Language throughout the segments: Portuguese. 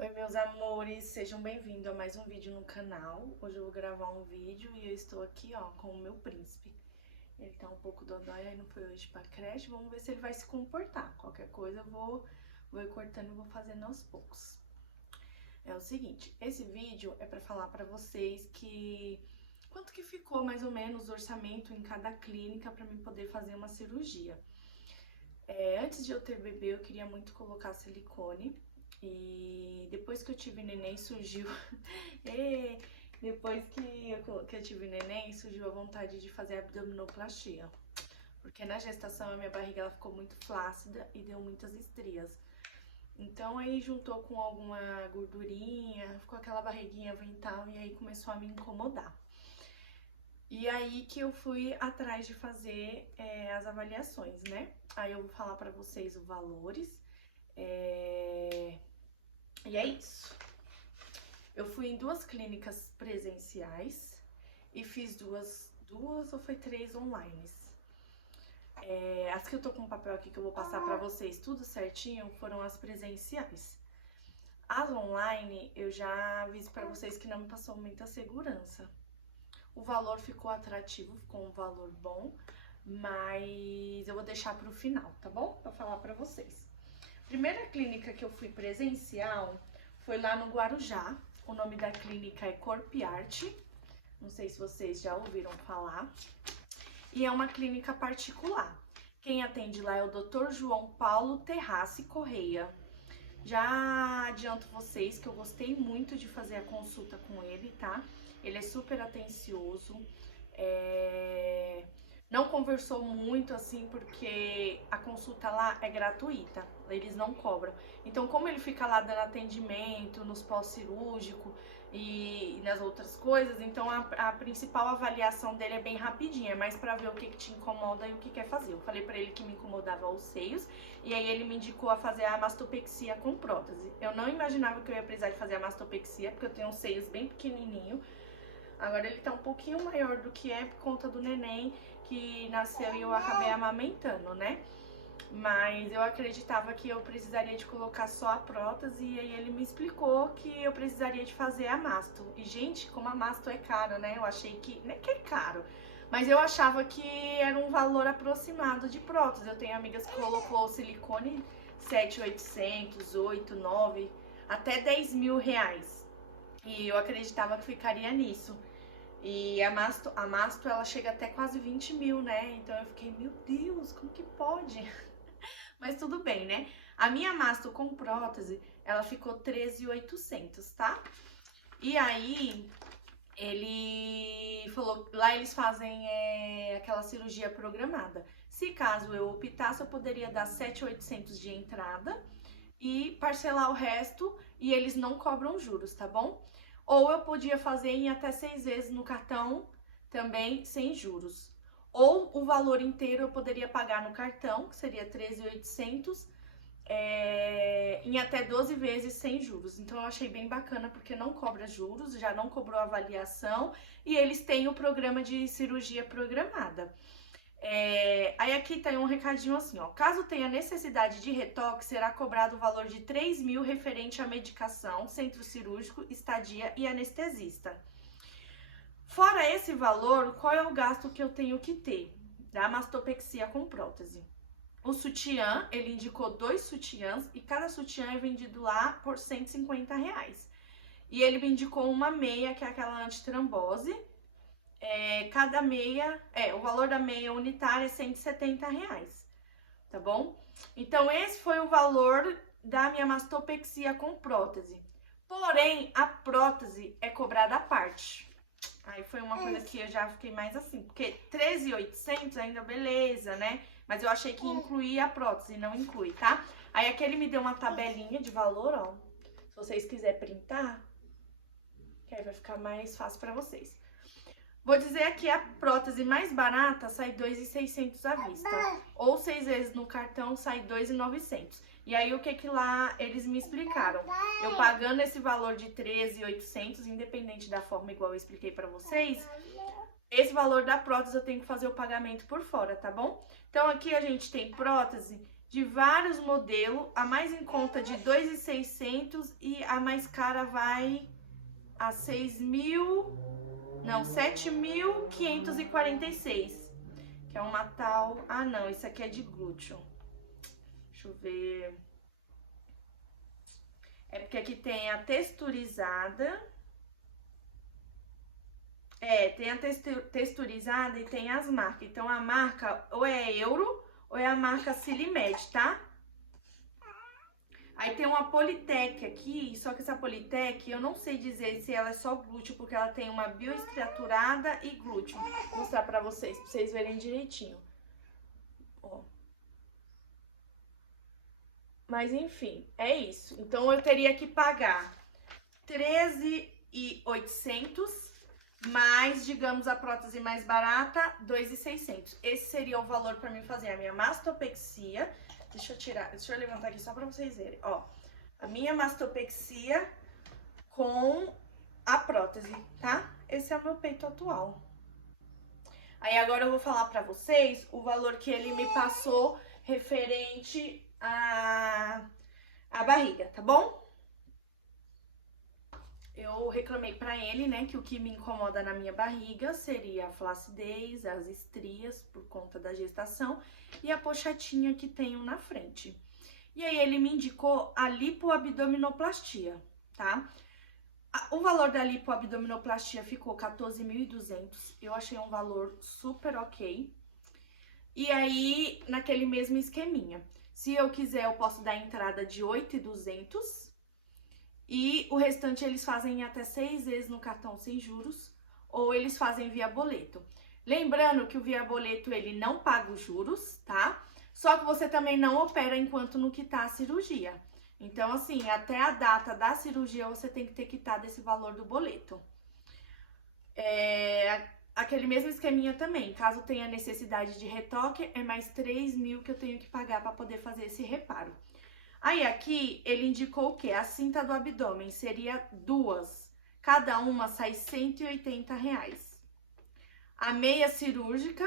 Oi, meus amores, sejam bem-vindos a mais um vídeo no canal. Hoje eu vou gravar um vídeo e eu estou aqui, ó, com o meu príncipe. Ele tá um pouco dodói, aí não foi hoje pra creche. Vamos ver se ele vai se comportar. Qualquer coisa eu vou ir cortando e vou fazendo aos poucos. É o seguinte, esse vídeo é pra falar pra vocês quanto que ficou mais ou menos o orçamento em cada clínica pra mim poder fazer uma cirurgia. Antes de eu ter bebê, eu queria muito colocar silicone. E depois que eu tive neném, surgiu. Depois que eu tive neném, surgiu a vontade de fazer abdominoplastia. Porque na gestação a minha barriga ela ficou muito flácida e deu muitas estrias. Então aí juntou com alguma gordurinha, ficou aquela barriguinha avental e aí começou a me incomodar. E aí que eu fui atrás de fazer as avaliações, né? Aí eu vou falar pra vocês os valores. E é isso. Eu fui em duas clínicas presenciais e fiz duas ou foi três online. As que eu tô com o papel aqui que eu vou passar pra vocês tudo certinho foram as presenciais. As online eu já aviso pra vocês que não me passou muita segurança. O valor ficou atrativo, ficou um valor bom, mas eu vou deixar pro final, tá bom? Pra falar pra vocês. Primeira clínica que eu fui presencial foi lá no Guarujá. O nome da clínica é Corpiarte. Não sei se vocês já ouviram falar. E é uma clínica particular. Quem atende lá é o Dr. João Paulo Terrace Correia. Já adianto vocês que eu gostei muito de fazer a consulta com ele, tá? Ele é super atencioso. Não conversou muito, assim, porque a consulta lá é gratuita, eles não cobram. Então, como ele fica lá dando atendimento nos pós-cirúrgico e nas outras coisas, então a principal avaliação dele é bem rapidinha, é mais pra ver o que te incomoda e o que quer fazer. Eu falei pra ele que me incomodava os seios, e aí ele me indicou a fazer a mastopexia com prótese. Eu não imaginava que eu ia precisar de fazer a mastopexia, porque eu tenho os seios bem pequenininho. Agora ele tá um pouquinho maior do que é por conta do neném que nasceu e eu acabei amamentando, né? Mas eu acreditava que eu precisaria de colocar só a prótese e aí ele me explicou que eu precisaria de fazer a masto. E gente, como a masto é caro, né? Eu achei que, não é que é caro, mas eu achava que era um valor aproximado de prótese. Eu tenho amigas que colocou silicone 7.800, 8, 9, até 10 mil reais. E eu acreditava que ficaria nisso. E a masto ela chega até quase 20 mil, né? Então eu fiquei, meu Deus, como que pode? Mas tudo bem, né? A minha masto com prótese, ela ficou 13.800, tá? E aí, ele falou, lá eles fazem aquela cirurgia programada. Se caso eu optasse, eu poderia dar 7.800 de entrada e parcelar o resto e eles não cobram juros, tá bom? Ou eu podia fazer em até 6 vezes no cartão, também sem juros. Ou o valor inteiro eu poderia pagar no cartão, que seria 13.800, em até 12 vezes sem juros. Então eu achei bem bacana porque não cobra juros, já não cobrou avaliação e eles têm o programa de cirurgia programada. Aí aqui tem um recadinho assim, ó. Caso tenha necessidade de retoque, será cobrado o valor de 3 mil referente à medicação, centro cirúrgico, estadia e anestesista. Fora esse valor, qual é o gasto que eu tenho que ter da mastopexia com prótese? O sutiã, ele indicou 2 sutiãs e cada sutiã é vendido lá por 150 reais. E ele me indicou uma meia, que é aquela antitrombose. Cada meia, o valor da meia unitária é 170 reais, tá bom? Então, esse foi o valor da minha mastopexia com prótese. Porém, a prótese é cobrada à parte. Aí foi uma coisa que eu já fiquei mais assim, porque 13.800 ainda beleza, né? Mas eu achei que incluía a prótese, não inclui, tá? Aí aqui ele me deu uma tabelinha de valor, ó. Se vocês quiserem printar, que aí vai ficar mais fácil pra vocês. Vou dizer aqui, a prótese mais barata sai 2.600 à vista. Ou 6 vezes no cartão sai 2.900. E aí, o que lá eles me explicaram? Eu pagando esse valor de 13.800, independente da forma igual eu expliquei pra vocês, esse valor da prótese eu tenho que fazer o pagamento por fora, tá bom? Então, aqui a gente tem prótese de vários modelos, a mais em conta de 2.600 e a mais cara vai a 7.546, que é uma tal... Ah, não, isso aqui é de glúteo. Deixa eu ver... É porque aqui tem a texturizada. Tem a texturizada e tem as marcas. Então, a marca ou é Euro ou é a marca Silimed, tá? Aí tem uma Politec aqui, só que essa Politec, eu não sei dizer se ela é só glúteo, porque ela tem uma bioestruturada e glúteo. Vou mostrar pra vocês verem direitinho. Ó. Mas enfim, é isso. Então eu teria que pagar 13.800, mais, digamos, a prótese mais barata, 2.600. Esse seria o valor pra mim fazer a minha mastopexia. Deixa eu levantar aqui só pra vocês verem, ó. A minha mastopexia com a prótese, tá? Esse é o meu peito atual. Aí agora eu vou falar pra vocês o valor que ele me passou referente à barriga, tá bom? Eu reclamei pra ele, né, que o que me incomoda na minha barriga seria a flacidez, as estrias por conta da gestação e a pochetinha que tenho na frente. E aí ele me indicou a lipoabdominoplastia, tá? O valor da lipoabdominoplastia ficou 14.200, eu achei um valor super ok. E aí, naquele mesmo esqueminha, se eu quiser eu posso dar entrada de 8.200. E o restante eles fazem em até 6 vezes no cartão sem juros, ou eles fazem via boleto. Lembrando que o via boleto ele não paga os juros, tá? Só que você também não opera enquanto não quitar a cirurgia. Então, assim, até a data da cirurgia você tem que ter quitado esse valor do boleto. Aquele mesmo esqueminha também, caso tenha necessidade de retoque, é mais 3.000 que eu tenho que pagar para poder fazer esse reparo. Aí aqui ele indicou o quê? A cinta do abdômen seria 2, cada uma sai R$180. A meia cirúrgica,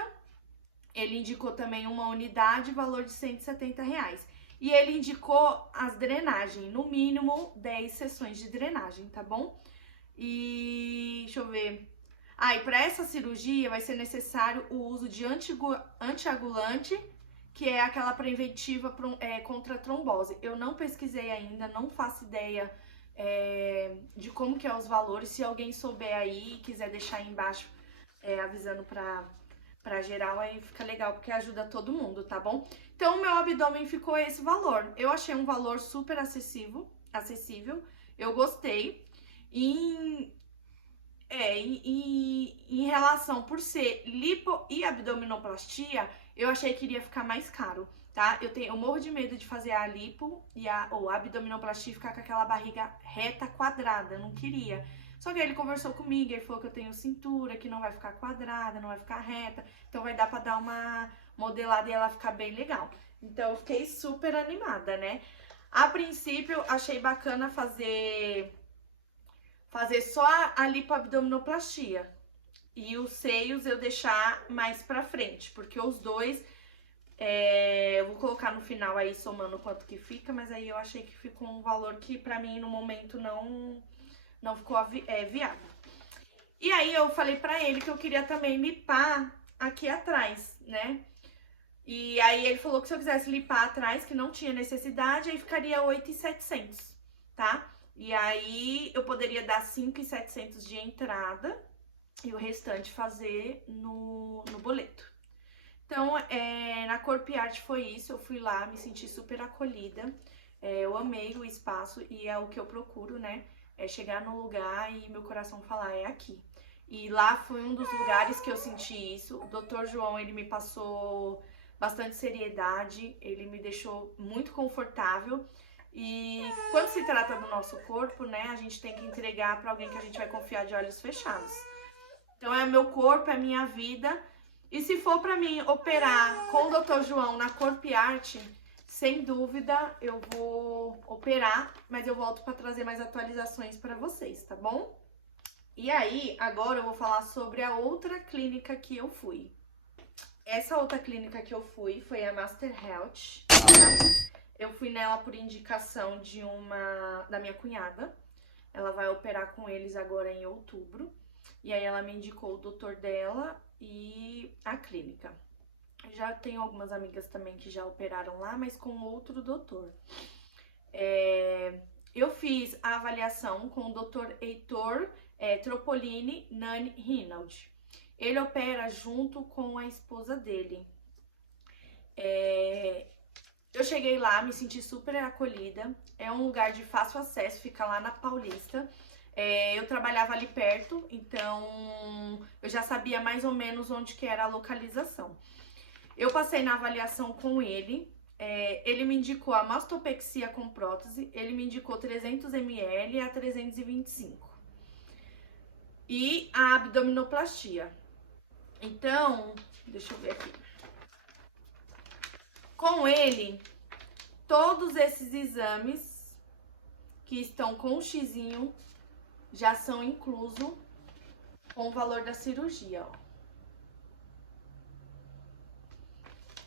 ele indicou também uma unidade, valor de R$170. E ele indicou as drenagens, no mínimo 10 sessões de drenagem, tá bom? E deixa eu ver. E para essa cirurgia vai ser necessário o uso de antiagulante, que é aquela preventiva contra a trombose. Eu não pesquisei ainda, não faço ideia de como que é os valores. Se alguém souber aí e quiser deixar aí embaixo avisando pra geral, aí fica legal, porque ajuda todo mundo, tá bom? Então, o meu abdômen ficou esse valor. Eu achei um valor super acessível, eu gostei. Em relação, por ser lipo e abdominoplastia, eu achei que iria ficar mais caro, tá? Eu morro de medo de fazer a lipo e a abdominoplastia ficar com aquela barriga reta, quadrada, eu não queria. Só que aí ele conversou comigo, ele falou que eu tenho cintura, que não vai ficar quadrada, não vai ficar reta, então vai dar pra dar uma modelada e ela ficar bem legal. Então eu fiquei super animada, né? A princípio, achei bacana fazer só a lipoabdominoplastia e os seios eu deixar mais pra frente, porque os dois eu vou colocar no final aí somando quanto que fica, mas aí eu achei que ficou um valor que pra mim no momento não ficou viável. E aí eu falei pra ele que eu queria também lipar aqui atrás, né? E aí ele falou que se eu quisesse lipar atrás, que não tinha necessidade, aí ficaria 8.700, tá? E aí eu poderia dar 5.700 de entrada e o restante fazer no boleto. Então, na Corp Art foi isso, eu fui lá, me senti super acolhida, eu amei o espaço e é o que eu procuro, né? É chegar no lugar e meu coração falar, é aqui. E lá foi um dos lugares que eu senti isso. O Dr. João, ele me passou bastante seriedade, ele me deixou muito confortável. E quando se trata do nosso corpo, né, a gente tem que entregar para alguém que a gente vai confiar de olhos fechados. Então é meu corpo, é minha vida. E se for para mim operar com o Dr. João na Corp Art, sem dúvida eu vou operar, mas eu volto para trazer mais atualizações para vocês, tá bom? E aí, agora eu vou falar sobre a outra clínica que eu fui. Essa outra clínica que eu fui foi a Master Health, tá? Eu fui nela por indicação da minha cunhada. Ela vai operar com eles agora em outubro. E aí ela me indicou o doutor dela e a clínica. Já tenho algumas amigas também que já operaram lá, mas com outro doutor. Eu fiz a avaliação com o doutor Heitor Tropolini Nani Rinaldi. Ele opera junto com a esposa dele. Eu cheguei lá, me senti super acolhida. É um lugar de fácil acesso, fica lá na Paulista. Eu trabalhava ali perto, então eu já sabia mais ou menos onde que era a localização. Eu passei na avaliação com ele. Ele me indicou a mastopexia com prótese. Ele me indicou 300 ml a 325. E a abdominoplastia. Então, deixa eu ver aqui. Com ele, todos esses exames que estão com o xizinho já são incluso com o valor da cirurgia, ó.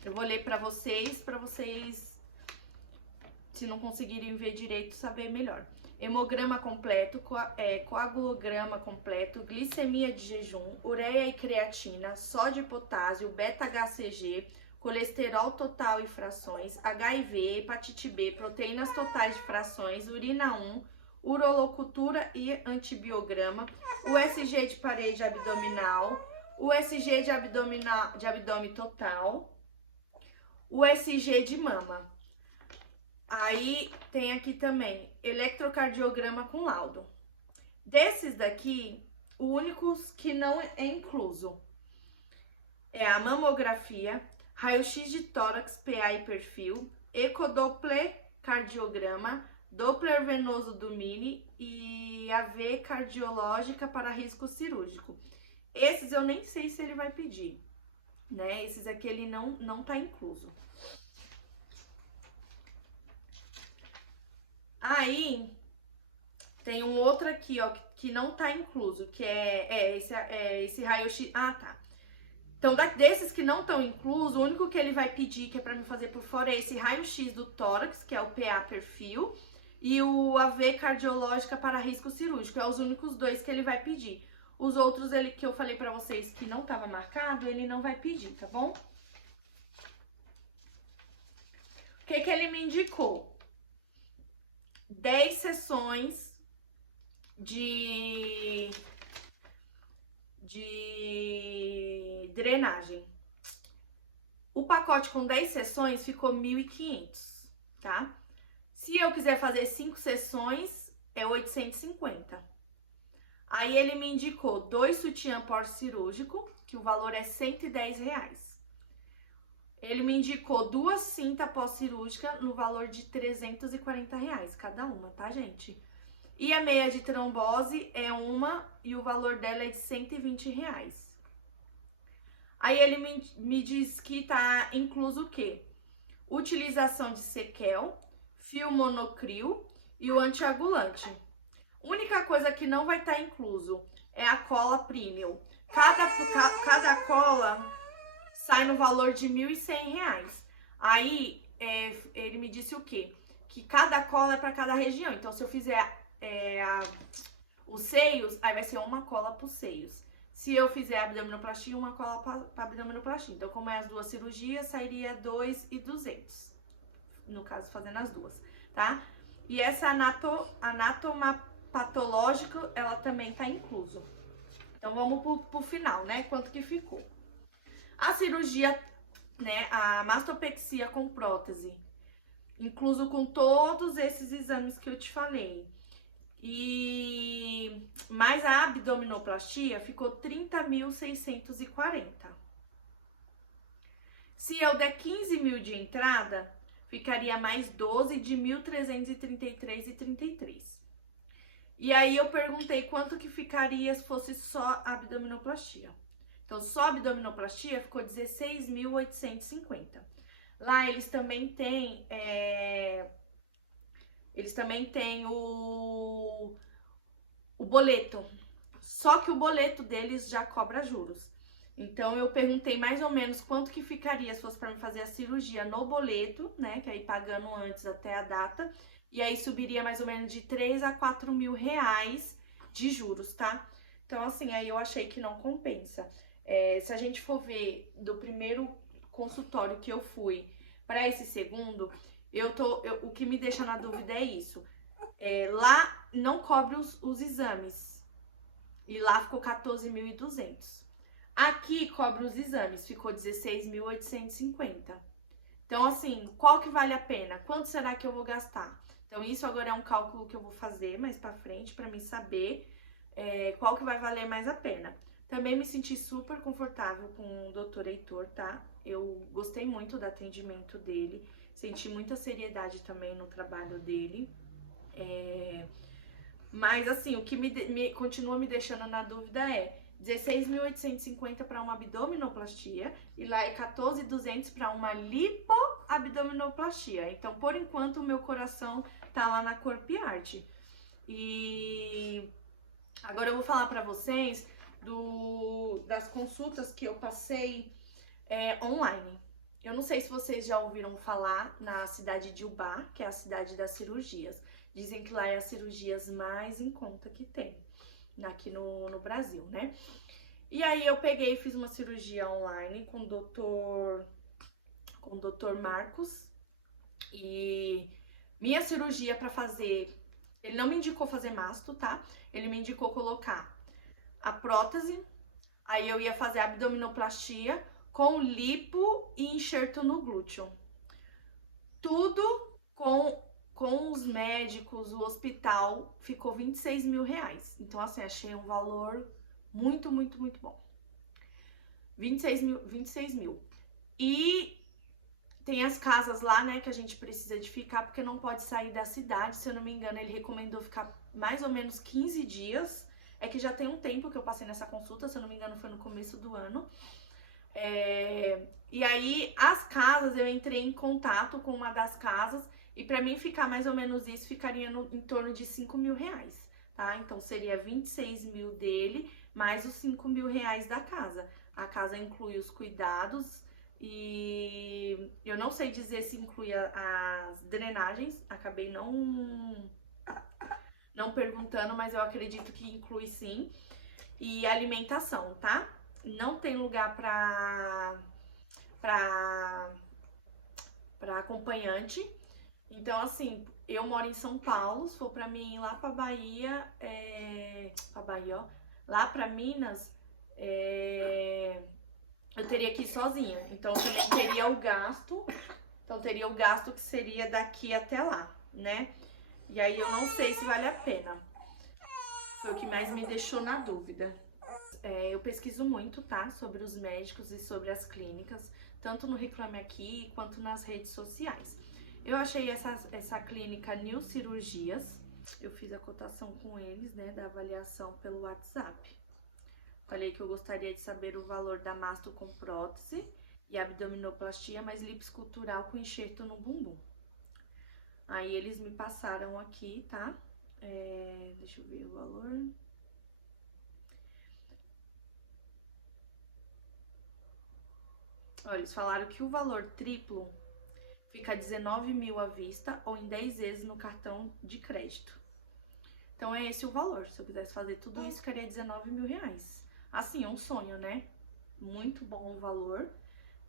Eu vou ler para vocês, se não conseguirem ver direito, saber melhor. Hemograma completo, coagulograma completo, glicemia de jejum, ureia e creatina, sódio e potássio, beta-HCG, colesterol total e frações, HIV, hepatite B, proteínas totais de frações, urina 1, urolocultura e antibiograma, USG de parede abdominal, USG de abdômen total, USG de mama. Aí tem aqui também eletrocardiograma com laudo. Desses daqui, o único que não é incluso é a mamografia, raio-x de tórax, PA e perfil, ecodoppler cardiograma, Doppler venoso do Mini e AV cardiológica para risco cirúrgico. Esses eu nem sei se ele vai pedir, né? Esses aqui ele não tá incluso. Aí, tem um outro aqui, ó, que não tá incluso, que é esse raio-x. Ah, tá. Então, desses que não estão inclusos, o único que ele vai pedir, que é pra me fazer por fora, é esse raio-x do tórax, que é o PA perfil, e o AV cardiológica para risco cirúrgico. É os únicos dois que ele vai pedir. Os outros, que eu falei pra vocês que não tava marcado, ele não vai pedir, tá bom? O que ele me indicou? 10 sessões de drenagem. O pacote com 10 sessões ficou 1.500, tá? Se eu quiser fazer 5 sessões, é 850. Aí ele me indicou 2 sutiã pós-cirúrgico, que o valor é R$110. Ele me indicou 2 cintas pós-cirúrgica no valor de R$340 cada uma, tá, gente? E a meia de trombose é uma e o valor dela é de R$120. Aí ele me diz que tá incluso o quê? Utilização de sequel, fio monocril e o antiagulante. Única coisa que não vai estar incluso é a cola Premium. Cada cola sai no valor de R$1.100. Aí ele me disse o quê? Que cada cola é para cada região. Então, se eu fizer os seios, aí vai ser uma cola para os seios. Se eu fizer abdominoplastia, uma cola para abdominoplastia. Então, como é as duas cirurgias, sairia 2.200. No caso, fazendo as duas, tá? E essa anatoma-patológico, ela também tá incluso. Então, vamos pro final, né? Quanto que ficou? A cirurgia, né? A mastopexia com prótese, incluso com todos esses exames que eu te falei. E mais a abdominoplastia ficou 30.640. Se eu der 15 mil de entrada, ficaria mais 12 de 1.333,33. E aí eu perguntei quanto que ficaria se fosse só a abdominoplastia. Então, só a abdominoplastia ficou 16.850. Lá eles também têm o boleto. Só que o boleto deles já cobra juros. Então eu perguntei mais ou menos quanto que ficaria se fosse para me fazer a cirurgia no boleto, né? Que aí pagando antes até a data. E aí subiria mais ou menos de 3 a 4 mil reais de juros, tá? Então assim, aí eu achei que não compensa. Se a gente for ver do primeiro consultório que eu fui para esse segundo, o que me deixa na dúvida é isso. Lá não cobre os exames. E lá ficou 14.200. Aqui cobre os exames, ficou 16.850. Então, assim, qual que vale a pena? Quanto será que eu vou gastar? Então, isso agora é um cálculo que eu vou fazer mais pra frente, pra mim saber qual que vai valer mais a pena. Também me senti super confortável com o Dr. Heitor, tá? Eu gostei muito do atendimento dele, senti muita seriedade também no trabalho dele. Mas, assim, o que continua me deixando na dúvida é 16.850 para uma abdominoplastia e lá é 14.200 para uma lipoabdominoplastia. Então, por enquanto, o meu coração tá lá na Corpiarte. E agora eu vou falar para vocês das consultas que eu passei online. Eu não sei se vocês já ouviram falar na cidade de Ubá, que é a cidade das cirurgias. Dizem que lá é as cirurgias mais em conta que tem aqui no Brasil, né? E aí eu peguei e fiz uma cirurgia online com o Dr. Marcos. E minha cirurgia para fazer, ele não me indicou fazer masto, tá? Ele me indicou colocar a prótese, aí eu ia fazer a abdominoplastia com lipo e enxerto no glúteo. Tudo com os médicos, o hospital, ficou 26 mil reais. Então, assim, achei um valor muito, muito, muito bom. 26 mil. E tem as casas lá, né, que a gente precisa de ficar, porque não pode sair da cidade. Se eu não me engano, ele recomendou ficar mais ou menos 15 dias. É que já tem um tempo que eu passei nessa consulta, se eu não me engano, foi no começo do ano. E aí, as casas, eu entrei em contato com uma das casas, e pra mim ficar mais ou menos isso, ficaria em torno de 5 mil reais, tá? Então, seria 26 mil dele, mais os 5 mil reais da casa. A casa inclui os cuidados, e eu não sei dizer se inclui as drenagens, acabei não perguntando, mas eu acredito que inclui sim. E alimentação, tá? Não tem lugar pra acompanhante. Então, assim, eu moro em São Paulo, se for pra mim ir lá pra Bahia, lá pra Minas, eu teria que ir sozinha. Então, eu também teria o gasto. Então, teria o gasto que seria daqui até lá, né? E aí, eu não sei se vale a pena. Foi o que mais me deixou na dúvida. Eu pesquiso muito, tá? Sobre os médicos e sobre as clínicas, tanto no Reclame Aqui quanto nas redes sociais. Eu achei essa clínica New Cirurgias. Eu fiz a cotação com eles, né? Da avaliação pelo WhatsApp. Falei que eu gostaria de saber o valor da masto com prótese e abdominoplastia, mais lipoescultural com enxerto no bumbum. Aí eles me passaram aqui, tá? Deixa eu ver o valor. Olha, eles falaram que o valor triplo fica 19 mil à vista ou em 10 vezes no cartão de crédito. Então é esse o valor. Se eu quisesse fazer tudo isso, ficaria 19 mil reais. Assim, é um sonho, né? Muito bom o valor.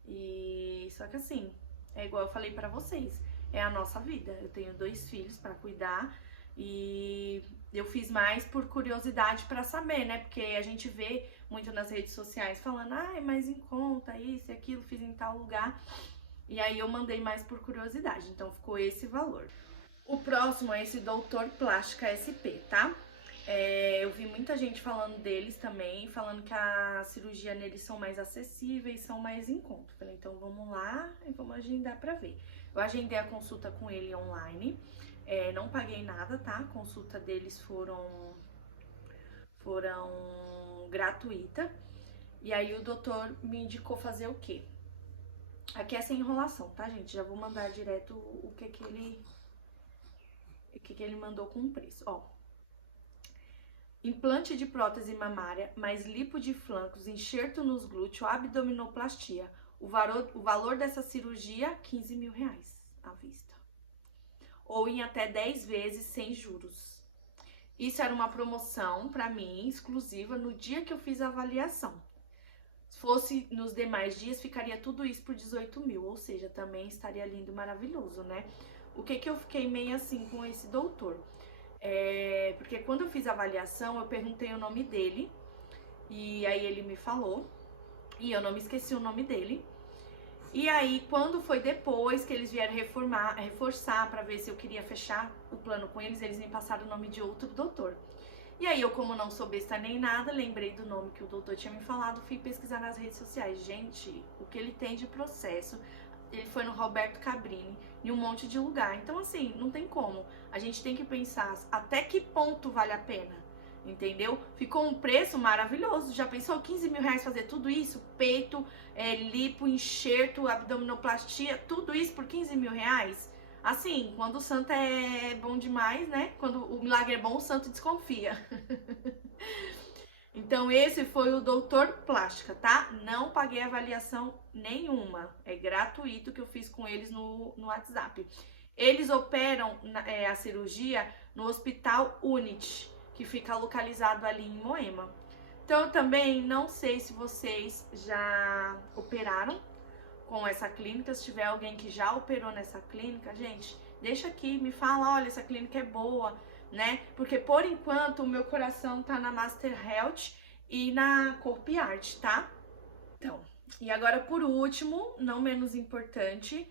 E só que assim, é igual eu falei pra vocês, é a nossa vida. Eu tenho 2 filhos pra cuidar e eu fiz mais por curiosidade pra saber, né? Porque a gente vê muito nas redes sociais falando, ai, mas em conta isso e aquilo, fiz em tal lugar. E aí eu mandei mais por curiosidade, então ficou esse valor. O próximo é esse Doutor Plástica SP, tá? Eu vi muita gente falando deles também, falando que a cirurgia neles são mais acessíveis, são mais em conta. Falei, então vamos lá e vamos agendar pra ver. Eu agendei a consulta com ele online, não paguei nada, tá? A consulta deles foram gratuita. E aí o doutor me indicou fazer o quê? Aqui é sem enrolação, tá, gente? Já vou mandar direto o que ele mandou com o preço, ó. implante de prótese mamária, mais lipo de flancos, enxerto nos glúteos, abdominoplastia. O valor dessa cirurgia, R$15.000 à vista. Ou em até 10 vezes sem juros. Isso era uma promoção para mim, exclusiva, no dia que eu fiz a avaliação. Se fosse nos demais dias, ficaria tudo isso por 18.000, ou seja, também estaria lindo, maravilhoso, né? O que eu fiquei meio assim com esse doutor? Porque quando eu fiz a avaliação, eu perguntei o nome dele, e aí ele me falou, e eu não me esqueci o nome dele. E aí, quando foi depois que eles vieram reforçar para ver se eu queria fechar o plano com eles, eles me passaram o nome de outro doutor. E aí eu, como não sou besta nem nada, lembrei do nome que o doutor tinha me falado, fui pesquisar nas redes sociais. Gente, o que ele tem de processo, ele foi no Roberto Cabrini, em um monte de lugar. Então, assim, não tem como. A gente tem que pensar até que ponto vale a pena, entendeu? Ficou um preço maravilhoso. Já pensou R$15.000 fazer tudo isso? Peito, lipo, enxerto, abdominoplastia, tudo isso por R$15.000? Assim, quando o santo é bom demais, né? Quando o milagre é bom, o santo desconfia. Então, esse foi o Doutor Plástica, tá? Não paguei avaliação nenhuma. É gratuito que eu fiz com eles no WhatsApp. Eles operam a cirurgia no Hospital Unity, que fica localizado ali em Moema. Então, eu também não sei se vocês já operaram com essa clínica. Se tiver alguém que já operou nessa clínica, gente, deixa aqui, me fala, olha, essa clínica é boa, né? Porque por enquanto o meu coração tá na Master Health e na Corp Art, tá? Então, e agora por último, não menos importante,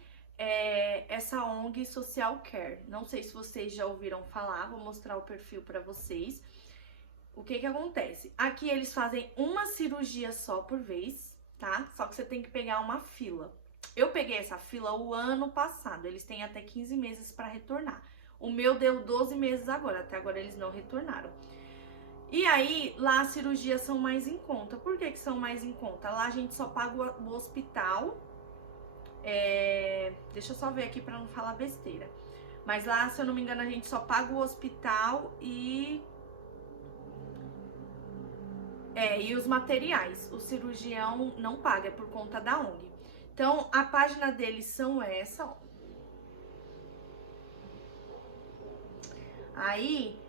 essa ONG Social Care. Não sei se vocês já ouviram falar, vou mostrar o perfil para vocês. O que acontece? Aqui eles fazem uma cirurgia só por vez, tá? Só que você tem que pegar uma fila. Eu peguei essa fila o ano passado, eles têm até 15 meses para retornar. O meu deu 12 meses agora, até agora eles não retornaram. E aí, lá as cirurgias são mais em conta. Por que são mais em conta? Lá a gente só paga o hospital. Deixa eu só ver aqui para não falar besteira. Mas lá, se eu não me engano, a gente só paga o hospital e os materiais. O cirurgião não paga, é por conta da ONG. Então, a página deles são essa, ó. Aí,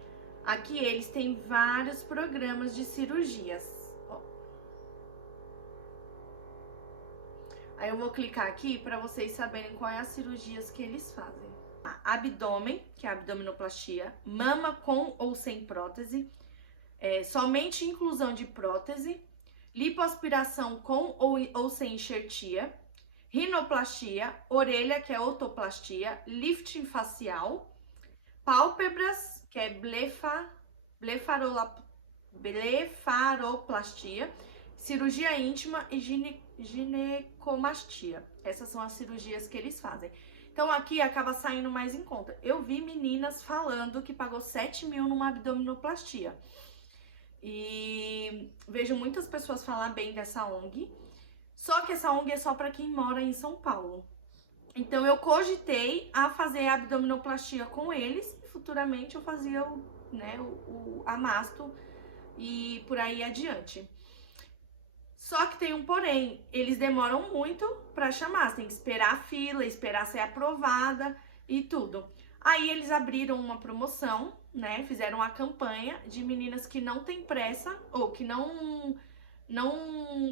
aqui eles têm vários programas de cirurgias, ó. Aí eu vou clicar aqui para vocês saberem quais as cirurgias que eles fazem. Abdômen, que é a abdominoplastia, mama com ou sem prótese, somente inclusão de prótese, lipoaspiração com ou sem enxertia, rinoplastia, orelha, que é otoplastia, lifting facial, pálpebras, que é blefaroplastia, cirurgia íntima e ginecomastia. Essas são as cirurgias que eles fazem. Então aqui acaba saindo mais em conta. Eu vi meninas falando que pagou 7.000 numa abdominoplastia. E vejo muitas pessoas falar bem dessa ONG. Só que essa ONG é só para quem mora em São Paulo. Então eu cogitei a fazer a abdominoplastia com eles. E futuramente eu fazia a masto e por aí adiante. Só que tem um porém, eles demoram muito para chamar, você tem que esperar a fila, esperar ser aprovada e tudo. Aí eles abriram uma promoção, né, fizeram uma campanha de meninas que não tem pressa ou que não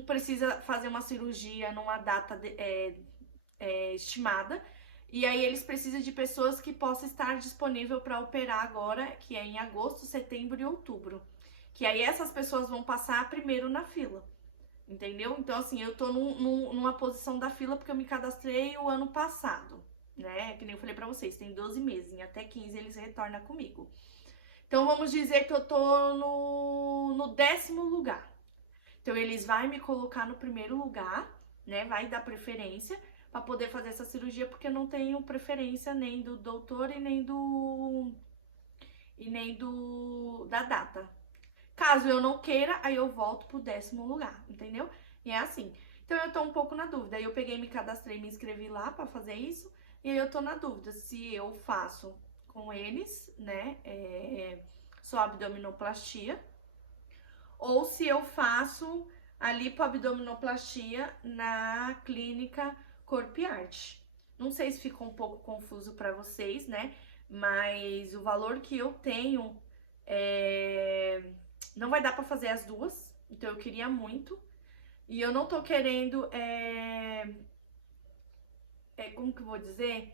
precisa fazer uma cirurgia numa data estimada. E aí eles precisam de pessoas que possam estar disponível para operar agora, que é em agosto, setembro e outubro. Que aí essas pessoas vão passar primeiro na fila. Entendeu? Então, assim, eu tô numa posição da fila porque eu me cadastrei o ano passado, né? Que nem eu falei pra vocês, tem 12 meses, em até 15 eles retornam comigo. Então, vamos dizer que eu tô no 10º lugar. Então, eles vão me colocar no primeiro lugar, né? Vai dar preferência pra poder fazer essa cirurgia, porque eu não tenho preferência nem do doutor e nem da data. Caso eu não queira, aí eu volto pro 10º lugar, entendeu? E é assim. Então eu tô um pouco na dúvida. Aí eu peguei, me cadastrei, me inscrevi lá pra fazer isso. E aí eu tô na dúvida se eu faço com eles, né? Só abdominoplastia, ou se eu faço a lipoabdominoplastia na clínica Corpiarte. Não sei se ficou um pouco confuso para vocês, né? Mas o valor que eu tenho não vai dar para fazer as duas, então eu queria muito. E eu não tô querendo, como que eu vou dizer?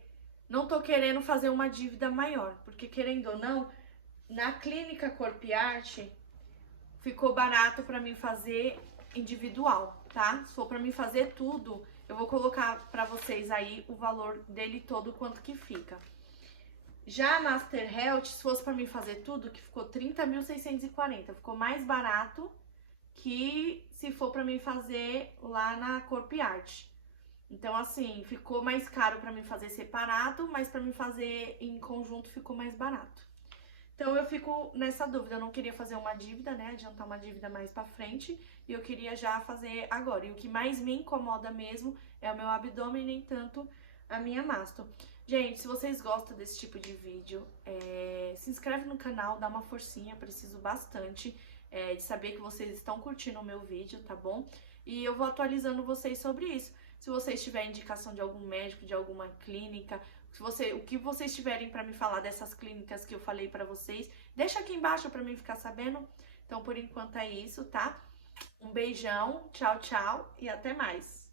Não tô querendo fazer uma dívida maior, porque querendo ou não, na clínica Corpiarte ficou barato para mim fazer individual, tá? Se for para mim fazer tudo, eu vou colocar para vocês aí o valor dele todo, quanto que fica. Já a Master Health, se fosse para mim fazer tudo, que ficou 30.640, ficou mais barato que se for para mim fazer lá na Corpiarte. Então, assim, ficou mais caro para mim fazer separado, mas para mim fazer em conjunto ficou mais barato. Então, eu fico nessa dúvida. Eu não queria fazer uma dívida, né? Adiantar uma dívida mais pra frente. E eu queria já fazer agora. E o que mais me incomoda mesmo é o meu abdômen, nem tanto a minha masto. Gente, se vocês gostam desse tipo de vídeo, se inscreve no canal, dá uma forcinha. Preciso bastante de saber que vocês estão curtindo o meu vídeo, tá bom? E eu vou atualizando vocês sobre isso. Se vocês tiverem indicação de algum médico, de alguma clínica, o que vocês tiverem para me falar dessas clínicas que eu falei para vocês, deixa aqui embaixo para mim ficar sabendo. Então, por enquanto é isso, tá? Um beijão, tchau, tchau e até mais.